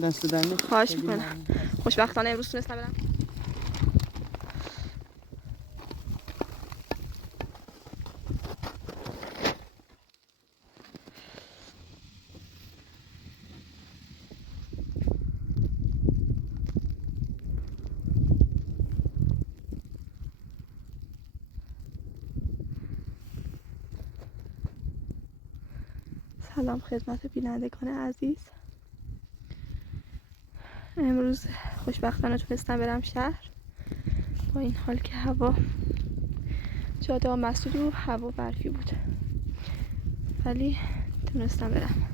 دست در نکنه. خواهش میکنم. خوشبختانه امروز تونستم برم. سلام خدمت بینندگان عزیز. امروز خوشبختانه تونستم برم شهر با این حال که هوا جاده ها مسدود و هوا برفی بود، ولی تونستم برم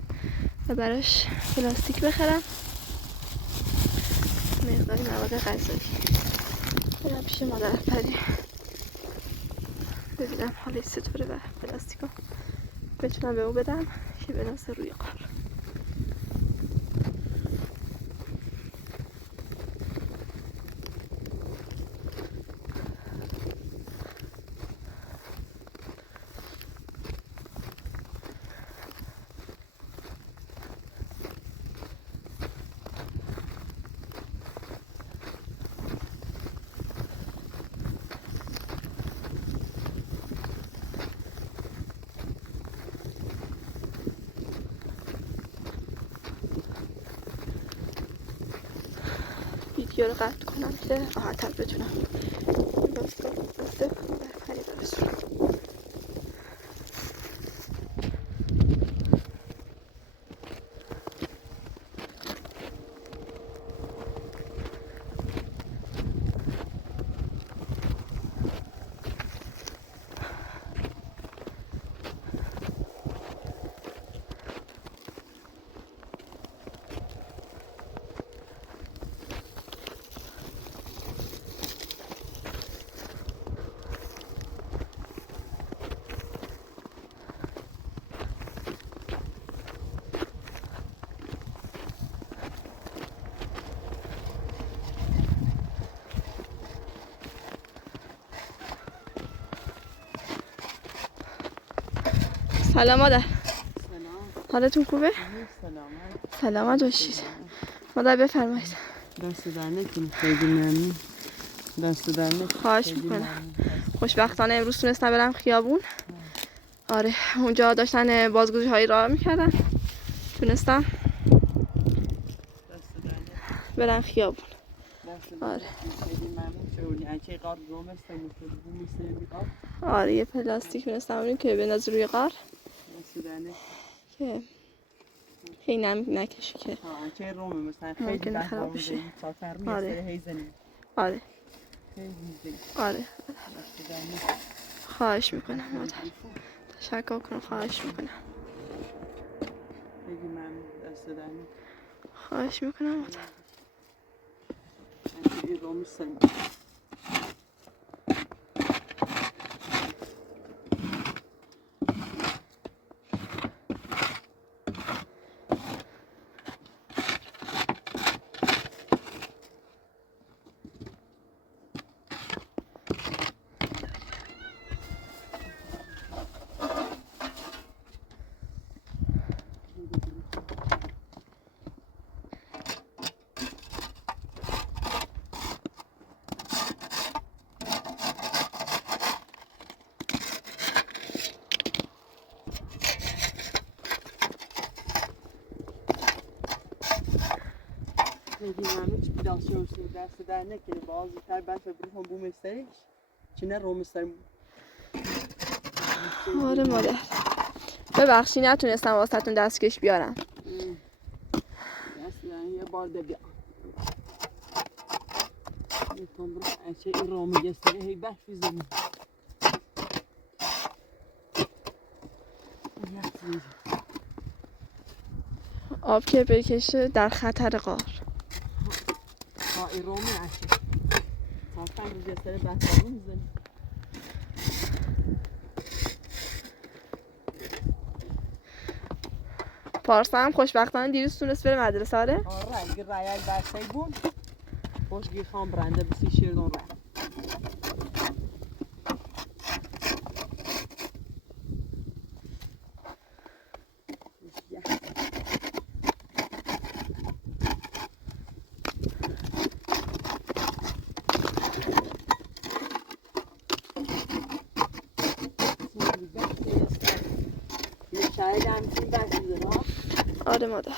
و براش پلاستیک بخرم، مقداری مواد غذایی. برم پیش مادر پری ببینم حالش چطوره و پلاستیکو بتونم به او بدم که بنازه روی قار. ویدیو رو قطع کنم که راحت‌تر بتونم پلاستیکو بسته در پری برسونم. سلام مادر. حالتون خوبه؟ سلامت باشید. مادر بفرمایید. دست در نکنه. خیلی ممنون. دست در نکنه. خواهش میکنم. خوشبختانه امروز تونستم برم خیابون. آره اونجا داشتن بازگوشی هایی راه میکردن، تونستم برم خیابون. آره آره یه پلاستیک تونستم بریم که بندازه روی قار که خیلی نم نکشه که ممکنه خراب بشه. آره آره آره خواهش میکنم مادر. تشکر کنم. خواهش میکنم. خواهش میکنم مادر. دست در نکنه. بازی تر بچه بروحم بومستریش چنه رومستریم. آره مادر ببخشی نتونستم واسهتون دستکش بیارم. دست در یه بار ده بیا میتونم برو اچه این رومه گستره هی بخش بیزنیم. آب که بکشه در خطر قار. این رومه اچه ساستن رو گستره بخش بیزنیم. پارسا هم خوشبختانه دیروز تونست بره مدرسه. آره اگه رایل بسته بود خوشگی خام برنده بسی شیردون رای. آره مادر.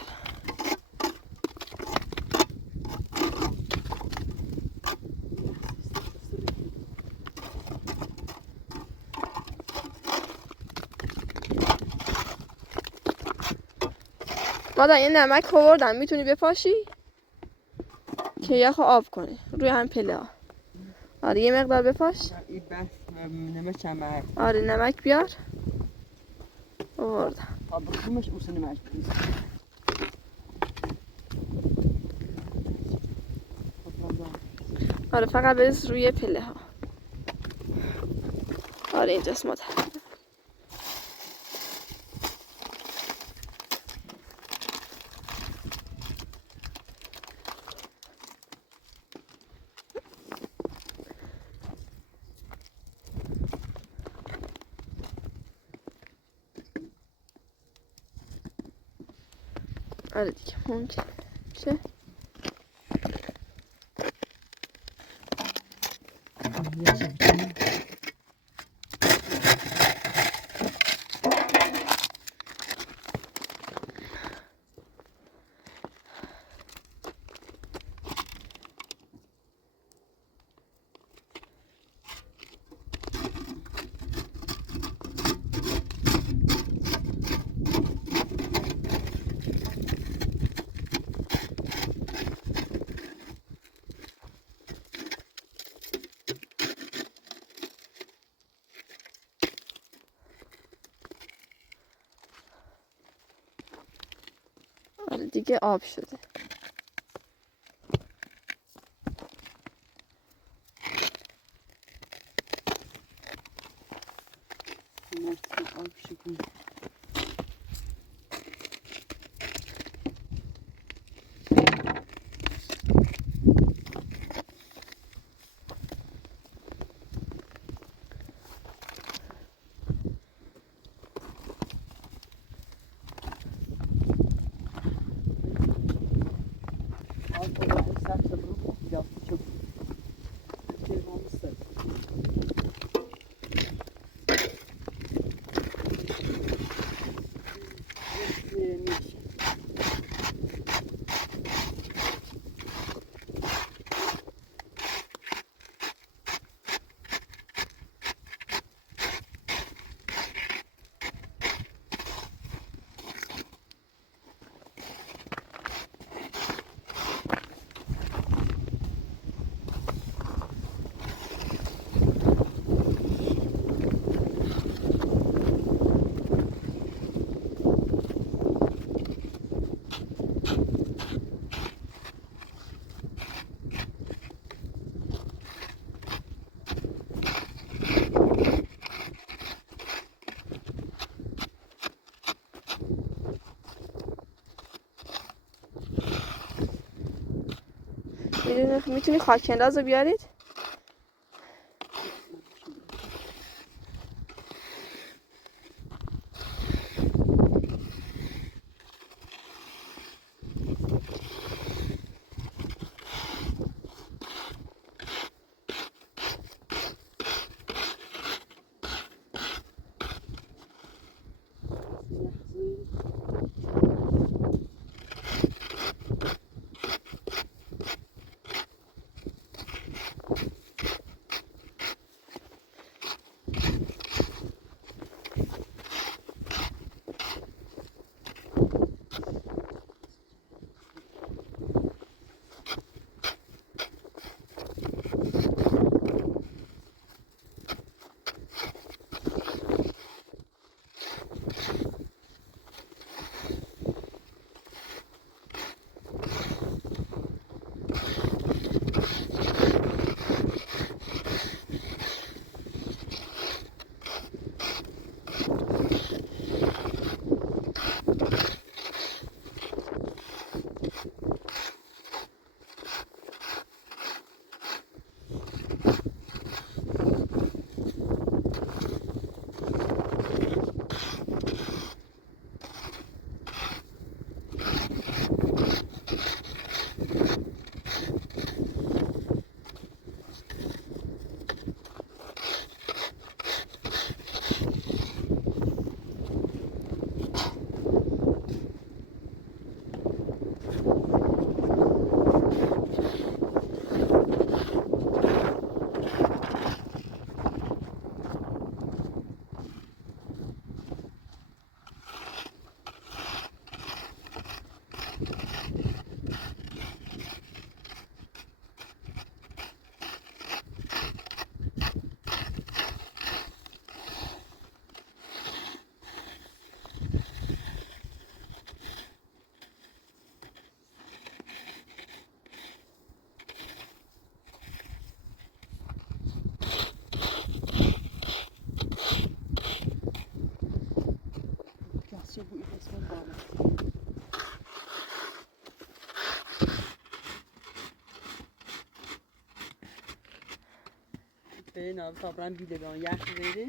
مادر یه نمک آوردم، میتونی بپاشی که یخو آب کنی روی هم پله ها. آره یه مقدار بپاش. این بس نمک چمک. آره نمک بیار. آوردم. بخومش اوسه نمک بیست. آره فقط بریز روی پله ها. آره اینجاست مادر. آره دیگه ممکن چه؟ آره دیگه آب شده. آب شکن. میتونی خاک انداز رو بیارید؟ Kasya bu resmen bağlı. Beyin abi sabran bir de ben yaş veri.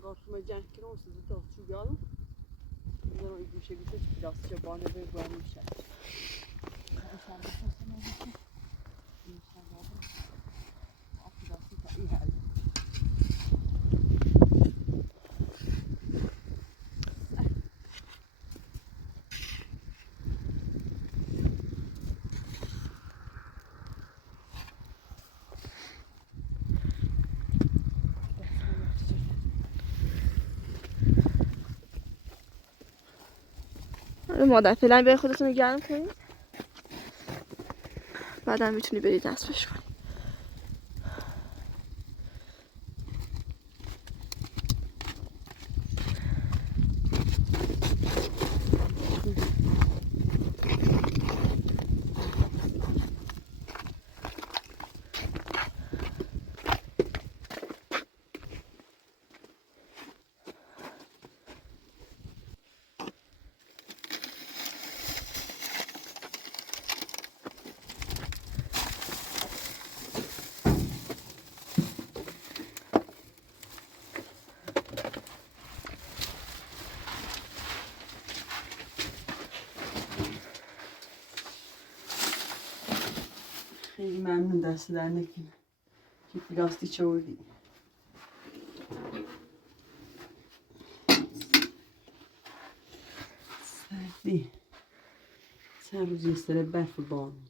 karşıma cenk kiron sizi de şu yalım. Bunlar o gümüşe gümüşe biraz çabane ve varmışlar. مادر فعلا برای خودتون رو گرم کنید بعدم میتونی برید نصبش کنید. خیلی ممنون دست در نکنه که پلاستیک آوردی. سردی چند روز یه سر برف و بارون.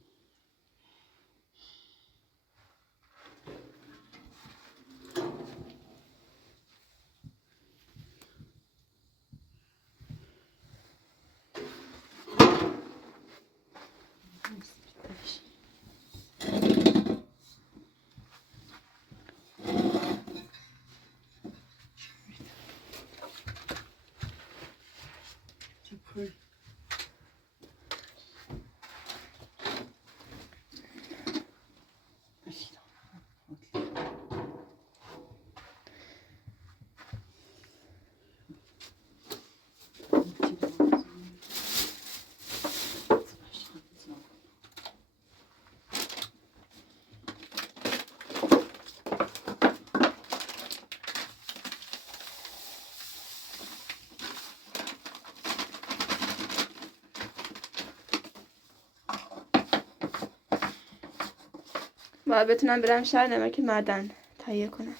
باید بتونم برم شهر نمک معدن تهیه کنم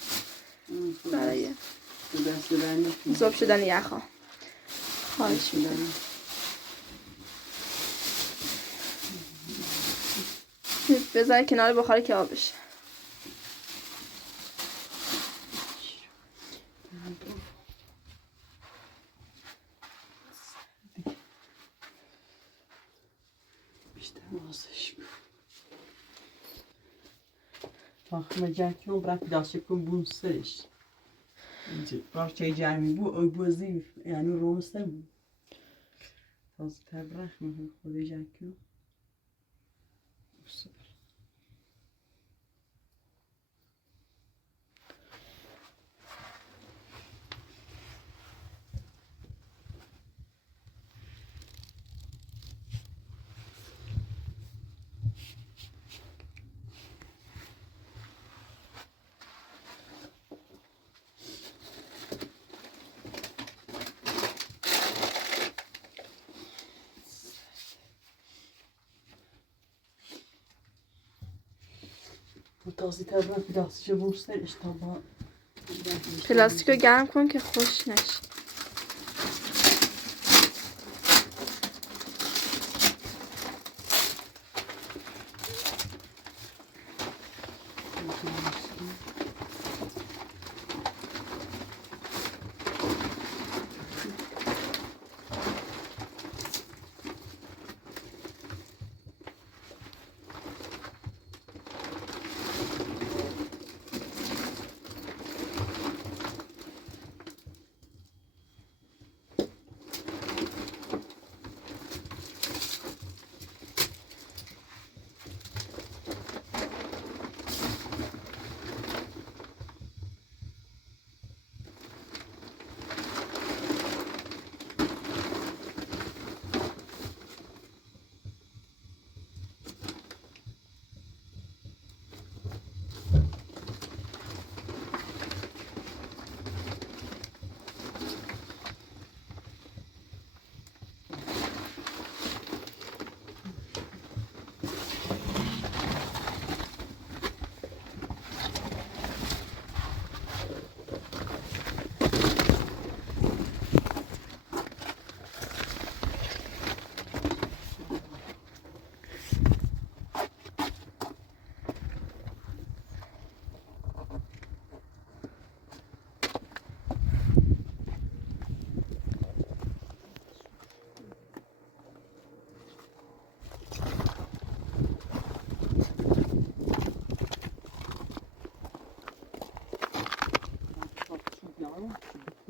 برای ذوب شدن یخها. خواهش می‌کنم. بذار کنار بخاره که آب بشه. Bakma Jack'ın bırak daşıkın bunun sırış. Parçayı cami bu vazif yani romsta bu. Tazı tebrak mı kodu Jack'ın? Süper. تازه تبرک پلاستیک بورسته اشتباه پلاستیکو گرم کن که خوش نشه.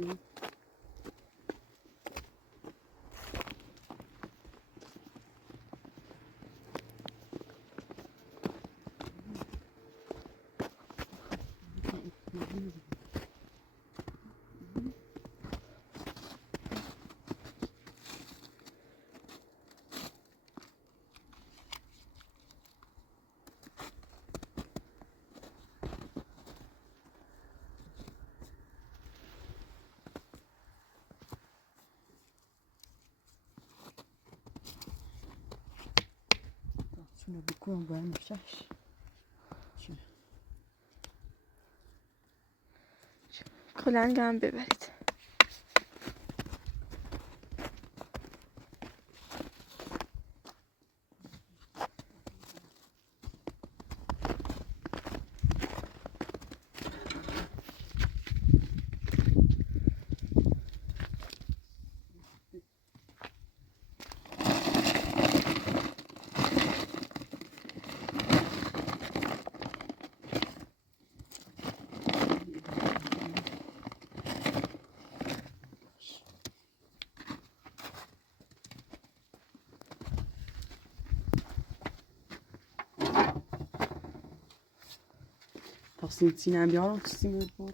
On a beaucoup en bonne cherche. کلنگ هم ببرید. Passando de cima de cima de fora.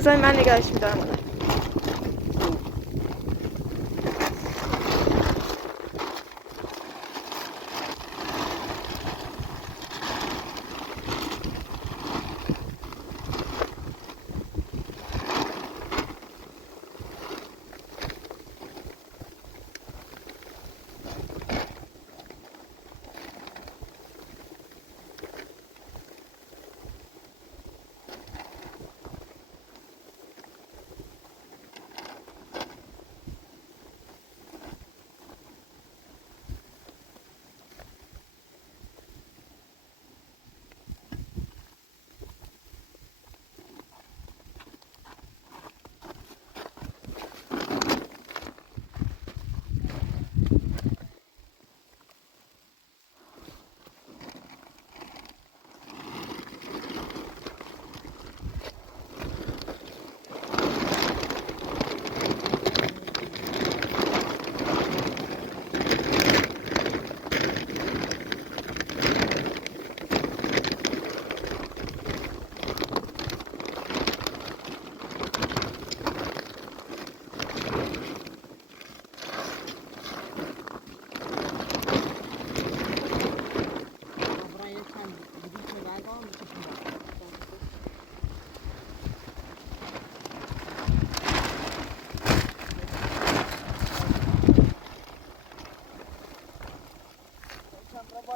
بذاری من نگاهش میدارم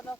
مادر.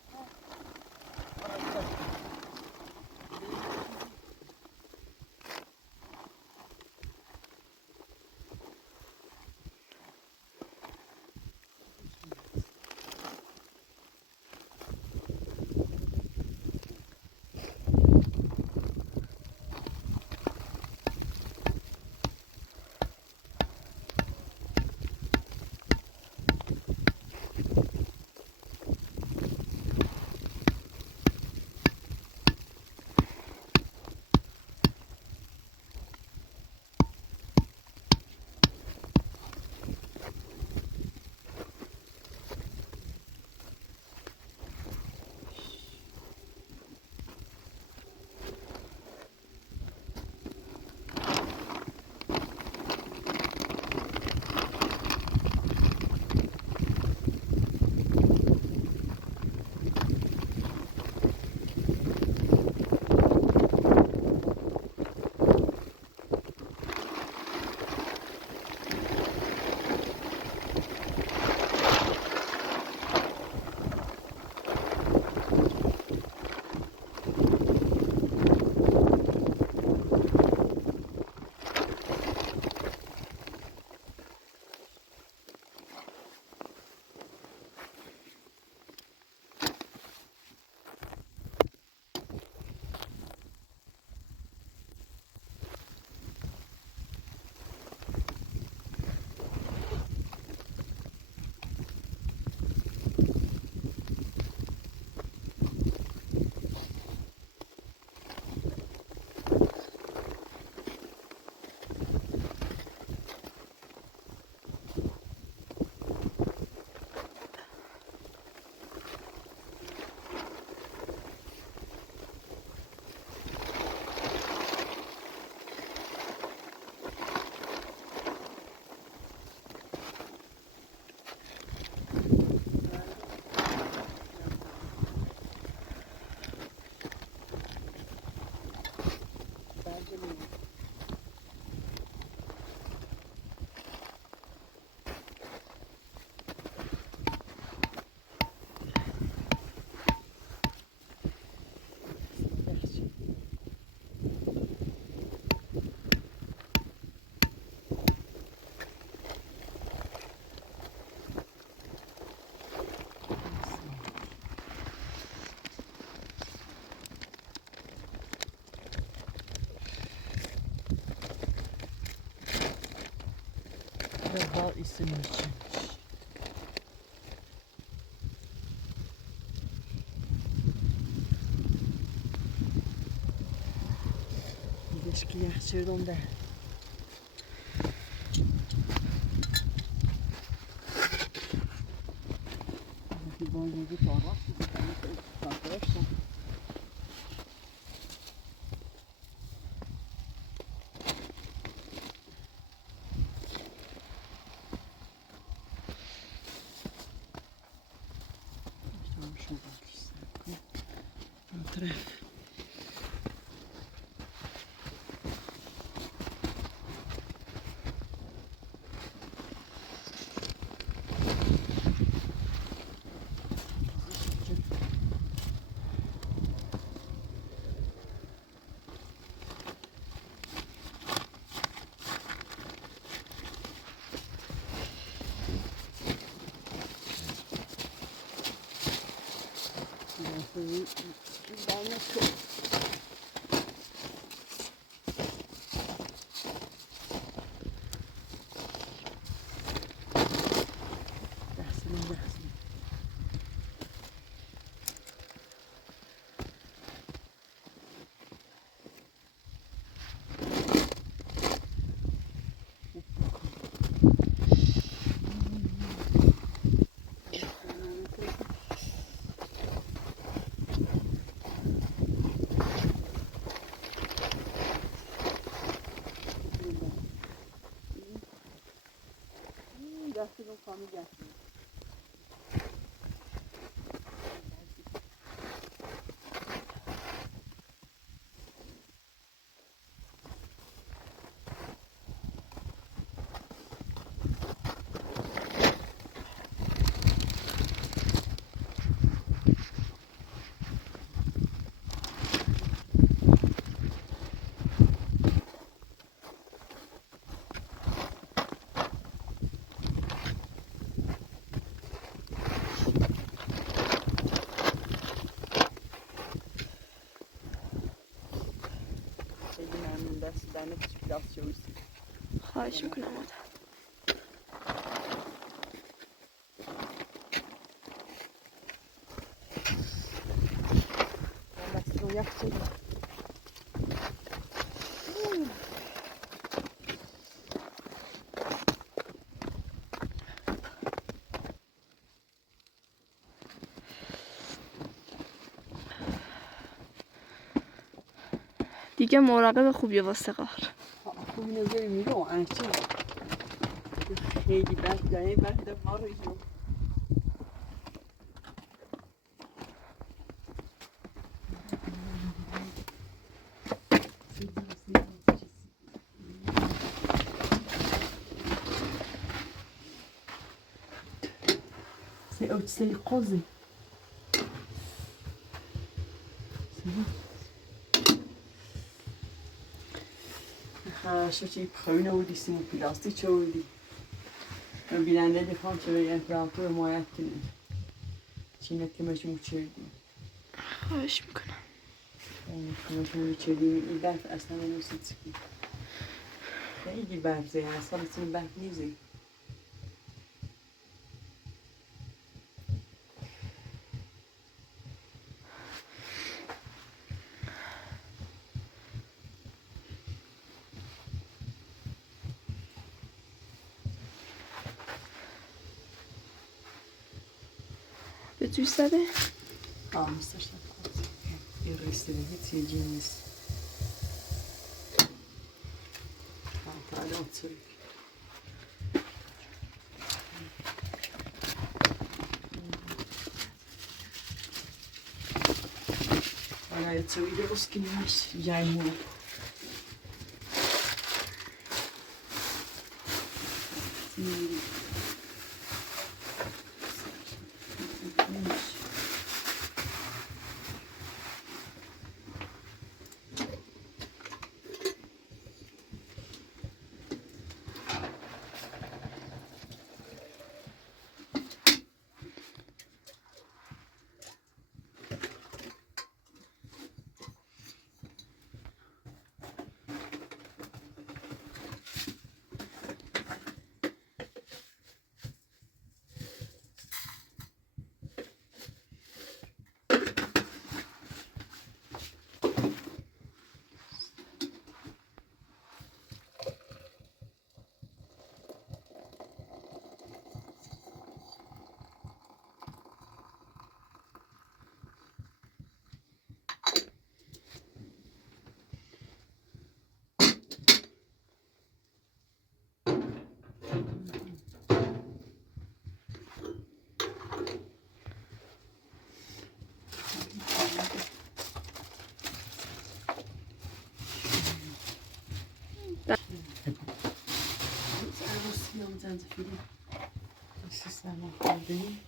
Daha isim için. Deşki yaxşırdım da. Bir banyoda taraf. Arkadaşlar. طرف. دستتون کامی گشتیم. خیلی ممنون دست دمت دست شویسی. خواهش میکنم مادر. دست رو یک چه دیگه مراقب خوبی واسه قهر. خوبی نظری میرو انچه خیلی بد جایی بد ما رو جو. C'est aussi rosé. شو چی پایین آوردی سیمو پلاستی چه آوردی بیننده دیخوام چه به امپراتور مایت کنه چینه تیمش موچردی خواهش میکنم. تیمش موچردی این برف اصلا نمیسید سکی خیلی برفه اصلا بسید برف نیزه به توش زده؟ مستش نکنم این رسیدگی تیجی نیست تعالی اتسوری حالا اتسوری درست کنیمش جای مو دیگه سیستم خوردنی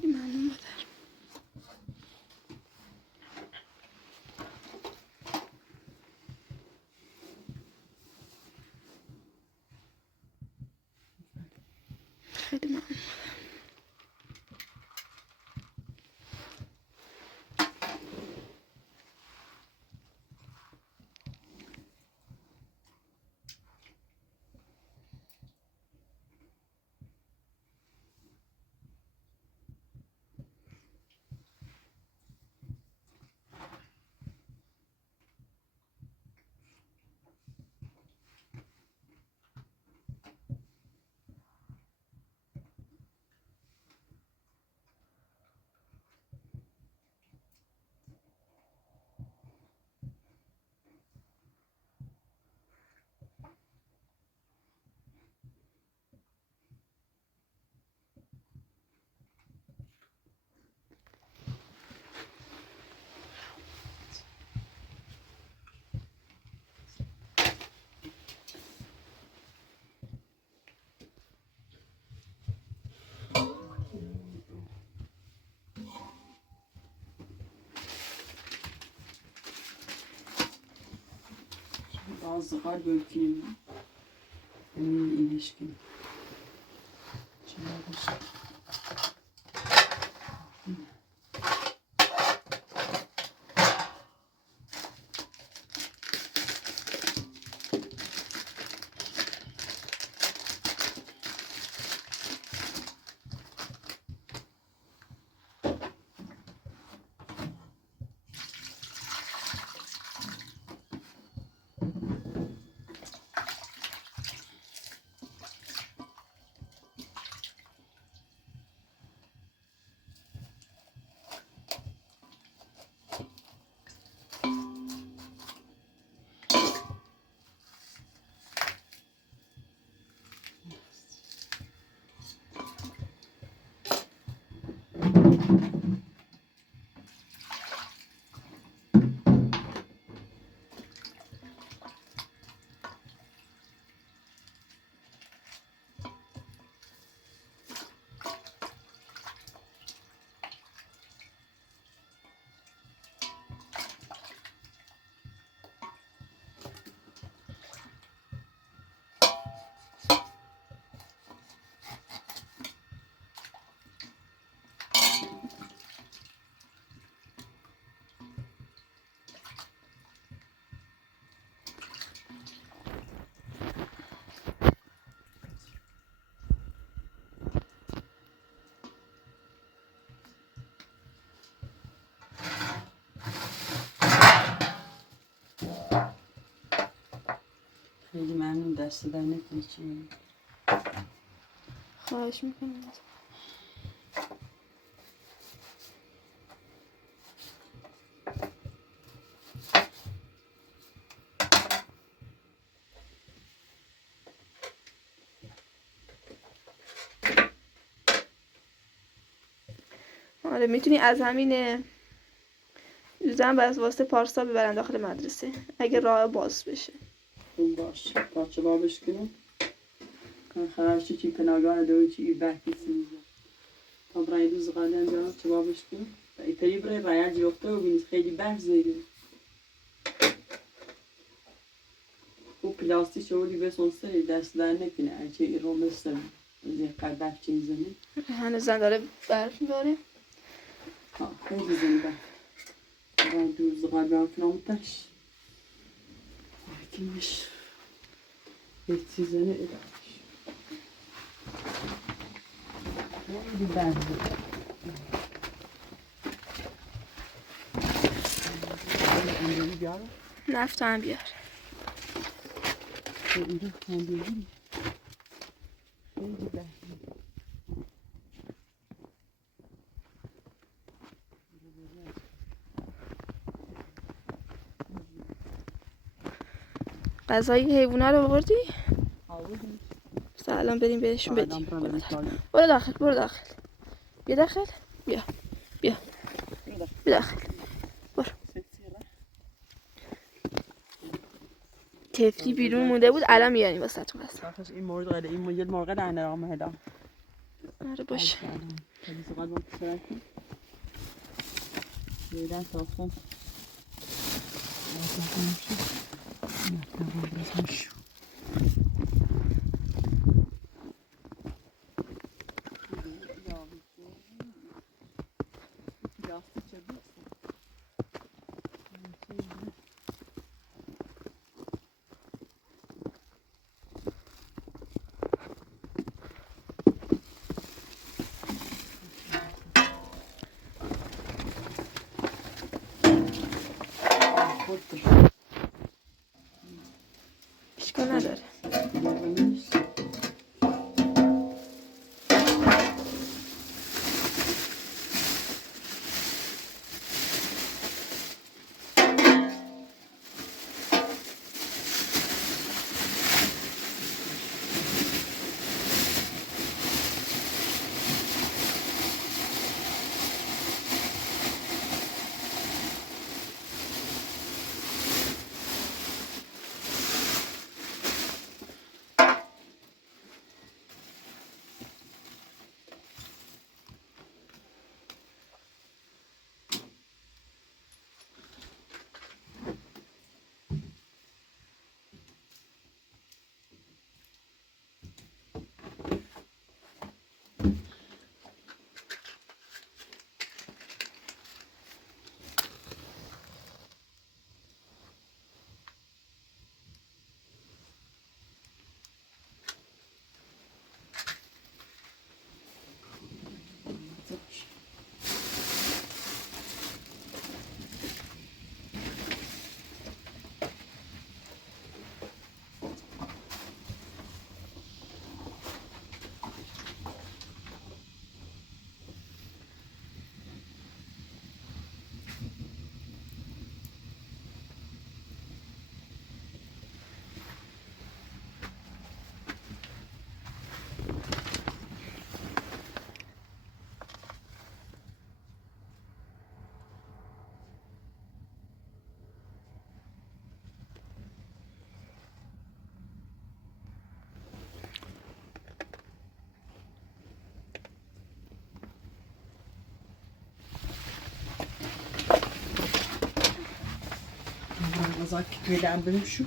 خیلی ممنون مادر. خیلی ممنون. bazı halbuki ilişkin. خیلی ممنون دست در نکنی. خواهش میکنم. آره میتونی از همین زن بس واسه پارسا ببرن داخل مدرسه اگه راه باز بشه. اون باش پاچه بابش کنم خراشی چی پناهگاه دوی چی بحثی سیزه تا برای دوز قادم جا چه بابش کنم و ایتایی برای رایج یافته و بینید خیلی بحث زیده و پلاستی شوری به سنسه دست در نکنه اچه ای رو مثل زی قدر چه زنی هنوز زن داره برف میباره. خیلی زنی برای دوز قادم کنم تش کنش یک چیزنه ادامش خیلی بحث زیده اندازی بیارم نفت هم بیار. اینجا اندازی خیلی بحث غذای حیوونا رو بردی؟ آوردیم الان بریم بهشون الان بدیم. برم برو بهش داخل. دادم. برو داخل برو داخل. بیا داخل. بیا بیا بیا داخل. برو. تفلی بیرون مونده بود الان میاریم واسه تون بس. آخش این مورد غیر این مورد مرغ در نرام هدا آره باشه. خیلی زغال با کسرکی بیدن صافم اشکال نداره. Azak gitmeden benim şu.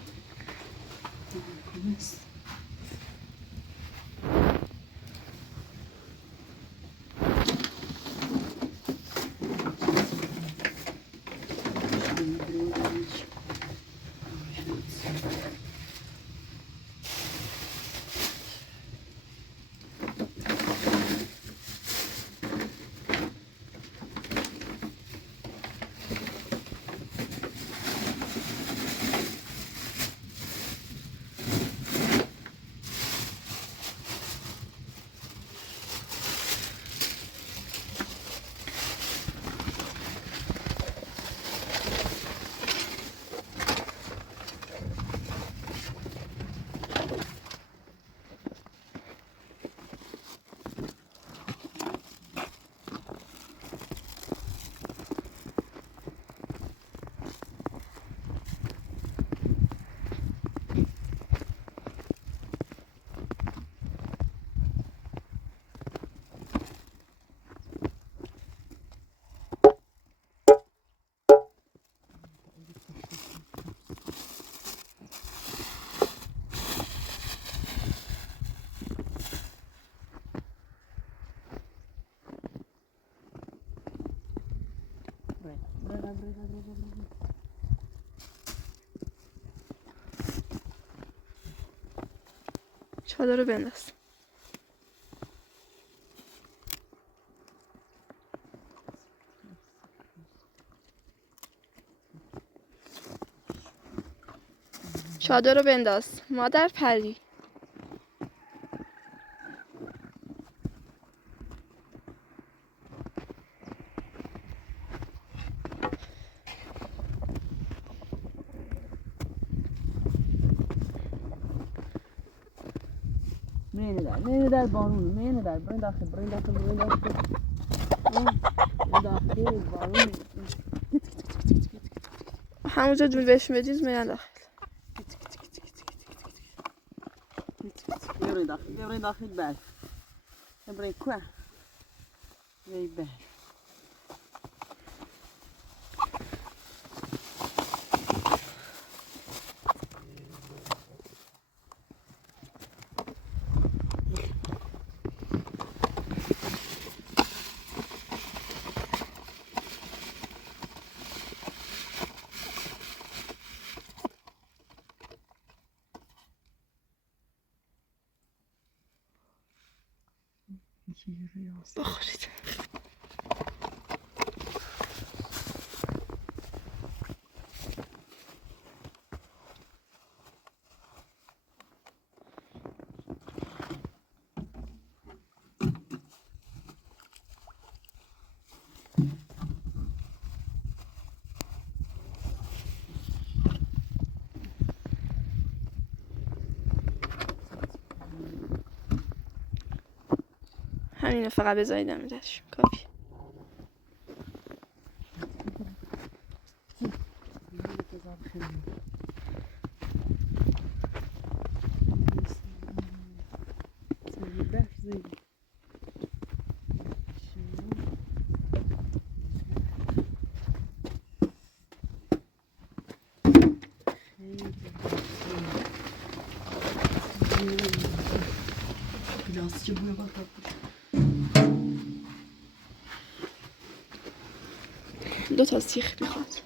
چادر رو بنداز. چادر رو بنداز مادر پری. مینه در بانون مینه در برین داخل داخل بانون همونجا جون بهش بدید میرن داخل. برین داخل بر برین کوه بر بخورید. همینو فقط بذارید دمیدش کافی. Birazcık buraya bakalım. دو تا سیخ میخواد.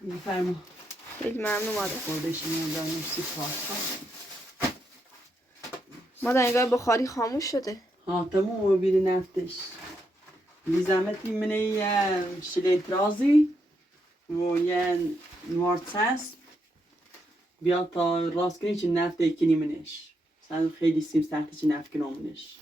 میفرما خیلی ممنون مادر. خودش میادم سی پاستا مادر انگار بخاری خاموش شده. ها تمام و بیری نفتش لیزامتی منه یه شلیت رازی و یه نوارتساس بیا تا راست کنی چه نفته کنی منش مثلا خیلی سیم سخته چه نفت کنم منش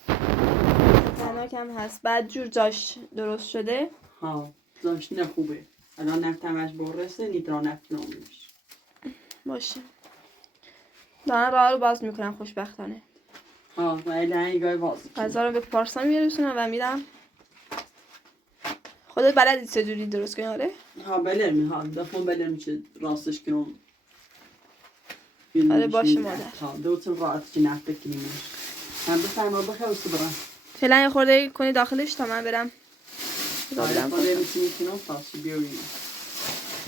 خطرناک هم هست. بعد جور جاش درست شده. ها داشت نه خوبه الان نفت همش برسه نیترا نفت کنم منش باشه. دارن راه رو باز میکنن خوشبختانه. ها و الهی گای بازی غذا رو به پارسا میرسونم و میرم. خودت بلدی چجوری درست کنی؟ آره؟ ها بلرمی ها دفعه بلرمی چه راستش کنم آره باشه مادر. ها دوتون راحت چه نفت کنی منش هم بفرما بخیر و برم فعلا یه خورده کنی داخلش تا من برم. آره خواهده میتونی کنم تاسی بیاریم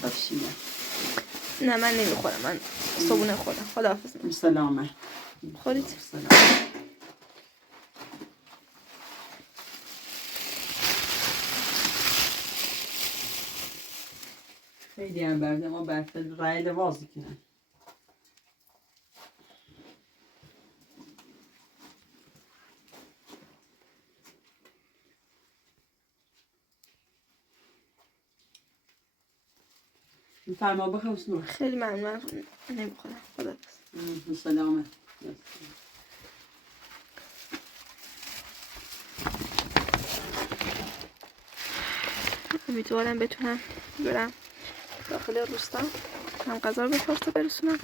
باشه. نه من نمیخورم. من صبونه خورم. خداحافظ. سلامه خورید. سلام خیلی هم برده ما برفل رای لوازی کنن فرما بخواه نور خیلی ممنون. من نمیخورم. خداحافظ. سلامه امیدوارم بتونم برم داخل روستا هم غذا رو به پارسا برسونم.